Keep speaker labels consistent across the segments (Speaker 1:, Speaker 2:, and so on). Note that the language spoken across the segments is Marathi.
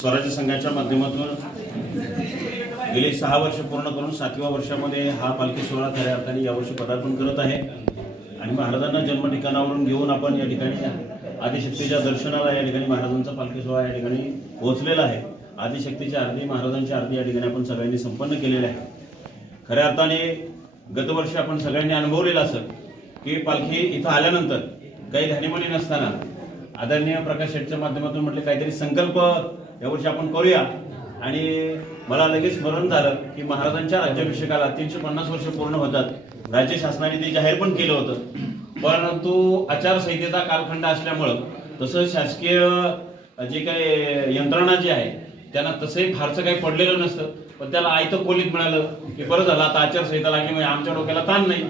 Speaker 1: स्वराज्य संघाच्या माध्यमातून गेली सहा वर्ष पूर्ण करून सातव्या वर्षामध्ये हा पालखी सोहळा खऱ्या अर्थाने यावर्षी पदार्पण करत आहे. आणि महाराजांना जन्म ठिकाणावरून घेऊन आपण या ठिकाणी आदिशक्तीच्या दर्शनाला या ठिकाणी महाराजांचा पालखी सोहळा या ठिकाणी पोहोचलेला आहे. आदिशक्तीच्या आरती महाराजांच्या आरती या ठिकाणी आपण सगळ्यांनी संपन्न केलेली आहे. खऱ्या अर्थाने गतवर्षी आपण सगळ्यांनी अनुभवलेलं असं की पालखी इथं आल्यानंतर काही धानीमणी नसताना आदरणीय प्रकाश शेटच्या माध्यमातून म्हटले काहीतरी संकल्प यावर्षी आपण करूया. आणि मला लगेच स्मरण झालं की महाराजांच्या राज्याभिषेकाला तीनशे पन्नास वर्ष पूर्ण होतात. राज्य शासनाने ते जाहीर पण केलं होतं. परंतु आचारसंहितेचा कालखंड असल्यामुळं तसं शासकीय जे काही यंत्रणा जी आहे त्यांना तसंही फारसं काही पडलेलं नसतं. पण त्याला आयतं खोलीत मिळालं की बरं झालं आता आचारसंहिता लागली म्हणजे आमच्या डोक्याला ताण नाही.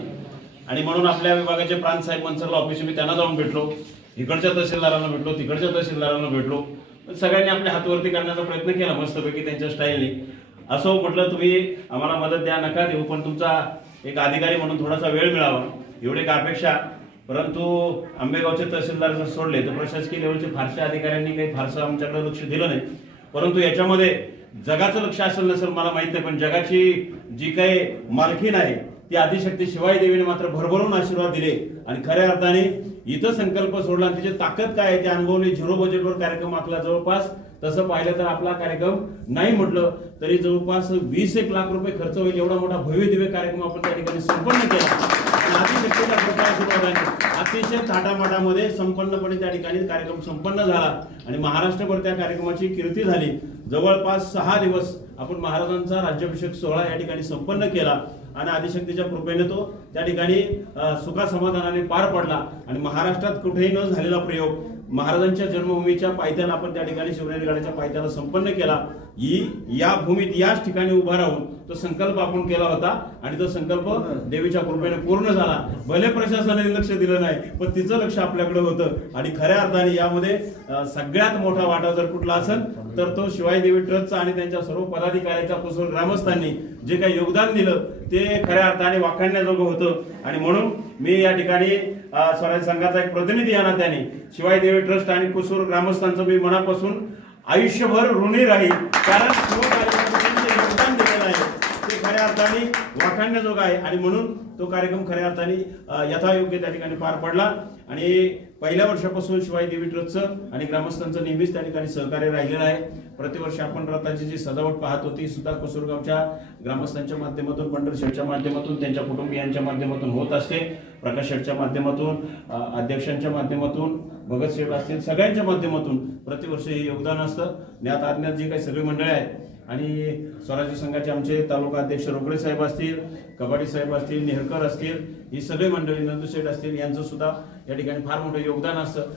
Speaker 1: आणि म्हणून आपल्या विभागाचे प्रांत साहेब मनसरला ऑफिस मी त्यांना जाऊन भेटलो. इकडच्या तहसीलदारांना भेटलो तिकडच्या तहसीलदारांना भेटलो. सगळ्यांनी आपल्या हातवरती करण्याचा प्रयत्न केला मस्तपैकी त्यांच्या स्टाईलने असं म्हटलं तुम्ही आम्हाला मदत द्या नका देऊ पण तुमचा एक अधिकारी म्हणून थोडासा वेळ मिळावा. एवढी का अपेक्षा. परंतु आंबेगावचे तहसीलदार जर सोडले तर प्रशासकीय लेवलचे फारशा अधिकाऱ्यांनी काही फारसं आमच्याकडे लक्ष दिलं नाही. परंतु याच्यामध्ये जगाचं लक्ष असेल नसेल मला माहीत नाही पण जगाची जी काही मालकीन आहे ती आदिशक्ती शिवाय देवीने मात्र भरभरून आशीर्वाद दिले. आणि खऱ्या अर्थाने इथं संकल्प सोडला त्याची तिची ताकद काय आहे ते अनुभवली. झिरो बजेटवर कार्यक्रम आपला जवळपास तसं पाहिलं तर आपला कार्यक्रम नाही म्हटलं तरी जवळपास वीस एक लाख रुपये खर्च होईल. एवढा मोठा भव्य दिव्य कार्यक्रम आपण त्या ठिकाणी संपन्न केला. अतिशय थाटामाटामध्ये संपन्नपणे त्या ठिकाणी कार्यक्रम संपन्न झाला. आणि महाराष्ट्रभर त्या कार्यक्रमाची कीर्ती झाली. जवळपास सहा दिवस आपण महाराजांचा राज्याभिषेक सोहळा या ठिकाणी संपन्न केला. आणि आदिशक्तीच्या कृपेने तो त्या ठिकाणी सुखा सुखासमाधानाने पार पडला. आणि महाराष्ट्रात कुठेही न झालेला प्रयोग महाराजांच्या जन्मभूमीच्या पायथ्याला आपण त्या ठिकाणी शिवनेरी गडाच्या पायथ्याला संपन्न केला ही या भूमीत याच ठिकाणी उभा राहून तो संकल्प आपण केला होता आणि तो संकल्प देवीच्या कृपेने पूर्ण झाला. भले प्रशासनाने लक्ष दिलं नाही पण तिचं लक्ष आपल्याकडे होतं. आणि खऱ्या अर्थाने यामध्ये सगळ्यात मोठा वाटा जर कुठला असेल तर तो शिवाई देवी ट्रस्टचा आणि त्यांच्या सर्व पदाधिकाऱ्यांच्या पासून ग्रामस्थांनी जे काही योगदान दिलं ते खऱ्या अर्थाने वाखाणण्याजोगं होतं. आणि म्हणून मी या ठिकाणी स्वराज्य संघाचा एक प्रतिनिधी या त्यांनी. शिवाय देवी ट्रस्ट आणि कुसूर ग्रामस्थांचं मी मनापासून आयुष्यभर ऋणी राहील. कारण योगदान दिलेलं आहे ते खऱ्या अर्थाने वाखाणण्याजोगं आहे. आणि म्हणून तो कार्यक्रम खऱ्या अर्थाने यथायोग्य त्या ठिकाणी पार पडला. आणि पहिल्या वर्षापासून शिवाई देवी ट्रस्टचं आणि ग्रामस्थांचं नेहमीच त्या ठिकाणी सहकार्य राहिलेलं आहे. प्रतिवर्षी आपण रथाची जी सजावट पाहत होती सुद्धा कोसुरगावच्या ग्रामस्थांच्या माध्यमातून पंढर शेठच्या माध्यमातून त्यांच्या कुटुंबियांच्या माध्यमातून होत असते. प्रकाश शेठच्या माध्यमातून अध्यक्षांच्या माध्यमातून भगत शेठ असतील सगळ्यांच्या माध्यमातून प्रतिवर्षी हे योगदान असतं. ज्ञात आज्ञात जी काही सगळी मंडळी आहेत आणि स्वराज्य संघाचे आमचे तालुका अध्यक्ष रोकडे साहेब असतील कबाडी साहेब असतील नेहरकर असतील ही सगळी मंडळी नंदू शेठ असतील यांचं सुद्धा या ठिकाणी फार मोठं योगदान असतं.